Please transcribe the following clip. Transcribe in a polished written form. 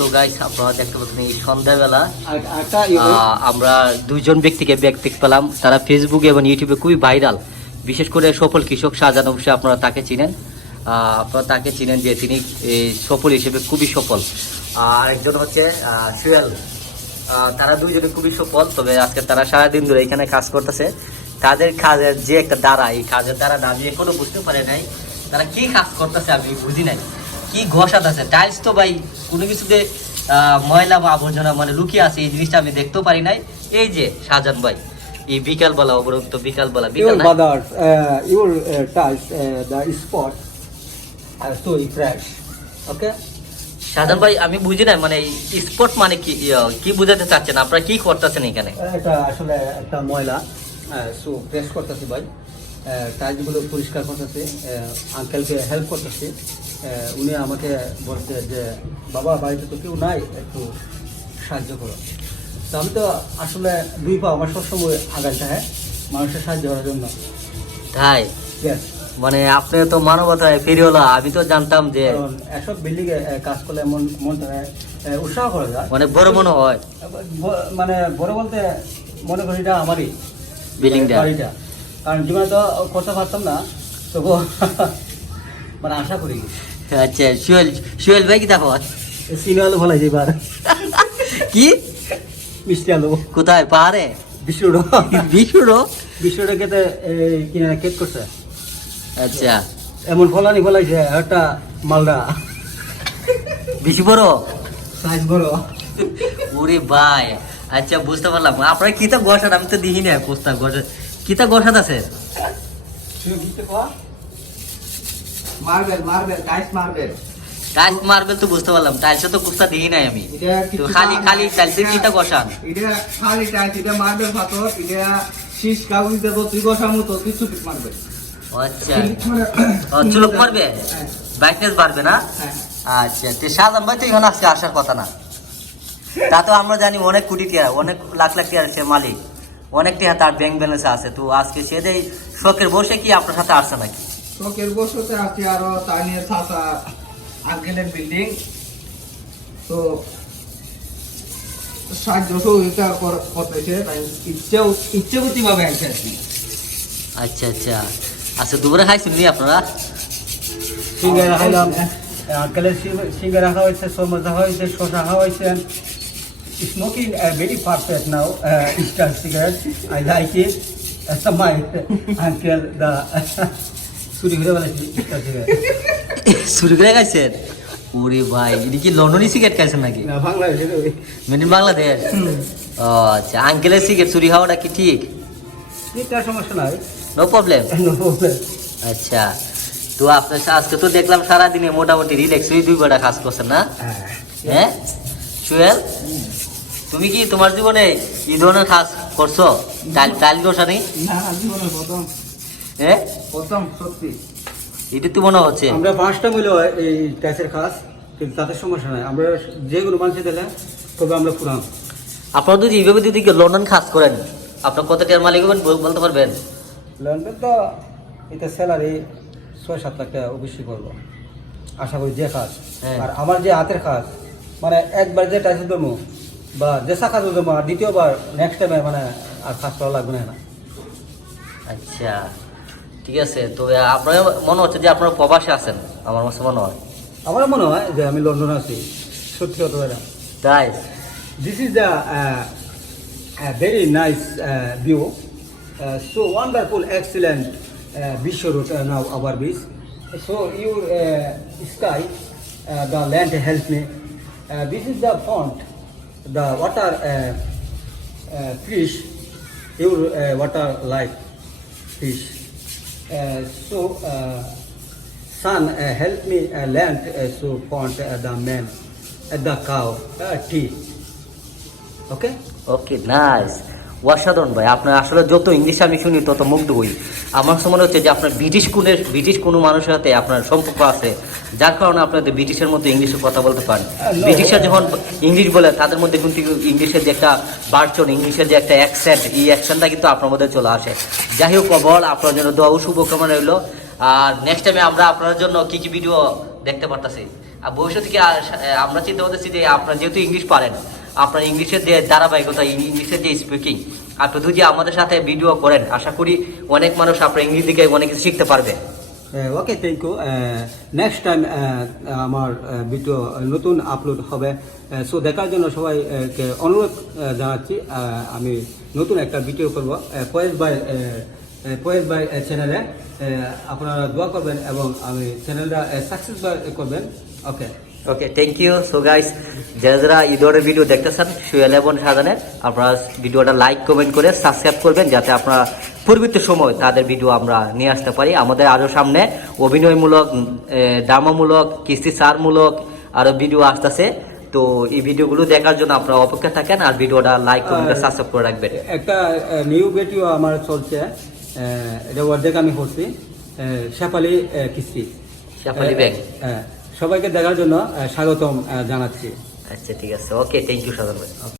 So guys আপনারা দেখতে পাচ্ছেন এই সন্ধ্যাবেলা আমরা দুইজন ব্যক্তিকে পেলাম, তারা ফেসবুকে এবং ইউটিউবে খুবই ভাইরাল। বিশেষ করে সফল কৃষক শাহজাহান অবশ্যই আপনারা তাকে চিনেন, আপনারা তাকে চিনেন যে তিনি সফল হিসেবে খুবই সফল। আর একজন হচ্ছে সুয়েল, তারা দুইজনে খুবই সফল। তবে আজকে তারা সারাদিন ধরে এখানে কাজ করতেছে। তাদের কাজের যে একটা দ্বারা, এই কাজের দ্বারা আমি এখনো বুঝতে পারি নাই তারা কি কাজ করতেছে, আমি বুঝি নাই কি ঘষাত আছে। টাইলস তো ভাই কোনো কিছুতে ময়লা বা আবর্জনা মানে লুকিয়ে আছে, এই জিনিসটা আমি দেখতেও পারি নাই। এই যে শাহজাহান ভাই এই বিকালবেলা, অবরুদ্ধ বিকালবেলা শাহজাহান ভাই আমি বুঝি নাই মানে স্পট মানে কি, কি বুঝাতে চাচ্ছেন আপনারা, কি করতেছেন এখানে? এটা আসলে একটা ময়লা সো প্রেস করতেছি ভাই, টাইলসগুলো পরিষ্কার করতেছে, আঙ্কেলকে হেল্প করতেছে। উনি আমাকে বলছে যে বাবা বাড়িতে তো কেউ নাই, একটু সাহায্য করো। তো আমি তো আসলে দুই পা আমার সবসময় আগালটা, হ্যাঁ, মানুষের সাহায্য করার জন্য। তাই মানে আপনি তো মানবতায় ফিরিওলা, আমি তো জানতাম যে এসব বিল্ডিং এ কাজ করলে এমন মনটা উৎসাহ করা যায়, মানে বড় মনে হয়। মানে বড় বলতে মনে করি এটা আমারই বিল্ডিংটা, বাড়িটা, কারণ জীবনে তো করতে পারতাম না, তবু মানে আশা করি। আচ্ছা সুয়েল ভাই কি দেখো চিনি আলু ভালো এবার কি মিষ্টি আলু কোথায় পাহাড়ে? বিশ্বটা কেটে কিনে কেট করছে। আচ্ছা এমন ফলানি ফলাইছে একটা মালদা, বেশি বড় সাইজ বড়। ওরে ভাই আচ্ছা বুঝতে পারলাম। আপনার কিতা গসাদ আমি তো দেখি না, পোস্তা গসাদ কিতা গসাদ আছে? Marble marble tiles marble tiles marble তো বুঝতে পারলাম, টাইলস তো কুস্তা দেখি নাই আমি। তো খালি টাইলসের কিতা গসান? এটা খালি টাইলস, এটা মার্বেল পাথর, এটা শীষ কাগজ দেব তুই গসার মতো কিছু মার্বেল। আচ্ছা চুলক মারবে, ব্রাইটনেস বাড়বে না? আচ্ছা তো শাহজাহান ভাই তো এখানে আজকে আসার কথা না, তা তো আমরা জানি অনেক কোটি টাকা, অনেক লাখ লাখ টাকার সে মালিক, অনেক টাকা তার ব্যাংক ব্যালেন্স আছে। তো আজকে সে দেয় শখের বসে কি আপনার সাথে আসছে নাকি? শখের বসতে আসছি, আরো তাই নিয়ে চাচা আঙ্কেলের বিল্ডিং তো সাহায্য সহযোগিতা করতেছে, তাই ইচ্ছাবতী ভাবে আসছে আর কি। আচ্ছা আচ্ছা আচ্ছা দুপুরে খাইছেন নি আপনারা? সিঙ্গারা খাইলাম, আঙ্কেলের সিঙ্গারা খাওয়া হয়েছে, সমোসা হয়েছে, শসা খাওয়া হয়েছে। Smoking very perfect now, Eastern cigarette. I like it. My uncle the চুরি করে বলেছি Eastern cigarette. চুরি করে খাইছেন? ওরে ভাই এটা কি লন্ডনি সিগারেট খাইছেন নাকি? না বাংলাদেশে মেন বাংলাদেশ। ও আচ্ছা আঙ্কেলের সিগারেট চুরি হওয়াটা কি ঠিক? তার সমস্যা নাই, নো প্রবলেম। No problem. আচ্ছা তো আপনার আজকে তো দেখলাম সারাদিনে মোটামুটি রিল্যাক্স হয়ে 2 ঘন্টা কাজ করছেন না? হ্যাঁ সুয়েল তুমি কি তোমার জীবনে এই ধরনের কাজ করছো? টাইল ঘষা নেই? না জীবনে প্রথম, হ্যাঁ প্রথম সত্যি। এটা তো মনে হচ্ছে আমরা 5টা মিলে এই টাইসের কাজ, কিন্তু তাদের সমস্যা নাই, আমরা যে কোনো মানুষের দিলে তবে আমরা পুরান। আপনারা যদি এইভাবে যদি লন্ডন কাজ করেন আপনার কত টাকার মালিক হবেন বলতে পারবেন? লন্ডন তো এটা স্যালারি 6-7 লাখ টাকা অবশ্যই করবো আশা করি যে কাজ। আর আমার যে হাতের কাজ মানে একবার যে টাইসের দেবো বা যে কাজ দেবো, আর দ্বিতীয়বার নেক্সট টাইমে মানে আর কাজ করা লাগবে না। আচ্ছা ঠিক আছে। তো আপনার মনে হচ্ছে যে আপনারা প্রবাসে আছেন, আমার কাছে মনে হয়। আমার মনে হয় যে আমি লন্ডনে আছি, সত্যি কথা বলা। তাই this is the very nice view, so wonderful excellent বিশ্ব route now our beach, so your sky the land help me, this is the pond, the water fish, your water like fish, so sun help me land, so pond the man the cow tea, okay. Okay nice, অসাধারণ ভাই। আপনার আসলে যত English আমি শুনি তত মুগ্ধ হই। আমার কাছে মনে হচ্ছে যে আপনার ব্রিটিশ কোনো মানুষের সাথে আপনার সম্পর্ক আছে, যার কারণে আপনাদের ব্রিটিশের মধ্যে ইংলিশে কথা বলতে পারেন। ব্রিটিশরা যখন ইংলিশ বলে তাদের মধ্যে কিন্তু ইংলিশের যে একটা বার্চন, ইংলিশের যে একটা অ্যাকসেন্ট, এই অ্যাকসেন্টটা কিন্তু আপনার মধ্যে চলে আসে। যাই হোক বল আপনার জন্য দোয়া ও শুভকামনা রইল। আর নেক্সট টাইমে আমরা আপনার জন্য কি কি ভিডিও দেখতে পারতাছি আর ভবিষ্যতে কি আমরা চিন্তা করতেছি যে আপনারা যেহেতু ইংলিশ পারেন, আপনার ইংলিশের যে ধারাবাহিকতা, ইংলিশের যে স্পিকিং, আপনি যদি আমাদের সাথে ভিডিও করেন, আশা করি অনেক মানুষ আপনার ইংলিশ দিকে অনেক কিছু শিখতে পারবে। ওকে, থ্যাংক ইউ। নেক্সট টাইম আমার ভিডিও নতুন আপলোড হবে, সো দেখার জন্য সবাইকে অনুরোধ জানাচ্ছি। আমি নতুন একটা ভিডিও করব পয়েস বাই চ্যানেলে, আপনারা দোয়া করবেন এবং আমি চ্যানেলটা সাকসেস করবেন। ওকে ওকে, থ্যাংক ইউ। সো গাইস, যারা যারা এই ধরনের ভিডিও দেখতেছেন সোহেল এবং শাহজাহানের, আপনারা ভিডিওটা লাইক কমেন্ট করে সাবস্ক্রাইব করবেন, যাতে আপনারা পরবর্তী সময় তাদের ভিডিও আমরা নিয়ে আসতে পারি। আমাদের আরও সামনে অভিনয়মূলক, ড্রামামূলক, কিস্তি সারমূলক আরও ভিডিও আসতেছে। তো এই ভিডিওগুলো দেখার জন্য আপনারা অপেক্ষা থাকেন, আর ভিডিওটা লাইক কমেন্ট সাবস্ক্রাইব করে রাখবেন। একটা নিউ ভিডিও আমার চলছে, এটা অর্ধেক আমি করছি, শেফালি কিস্তি, শেফালি ব্যাগ। সবাইকে দেখার জন্য স্বাগতম জানাচ্ছি। আচ্ছা, ঠিক আছে। ওকে, থ্যাংক ইউ শাহজাহান ভাই।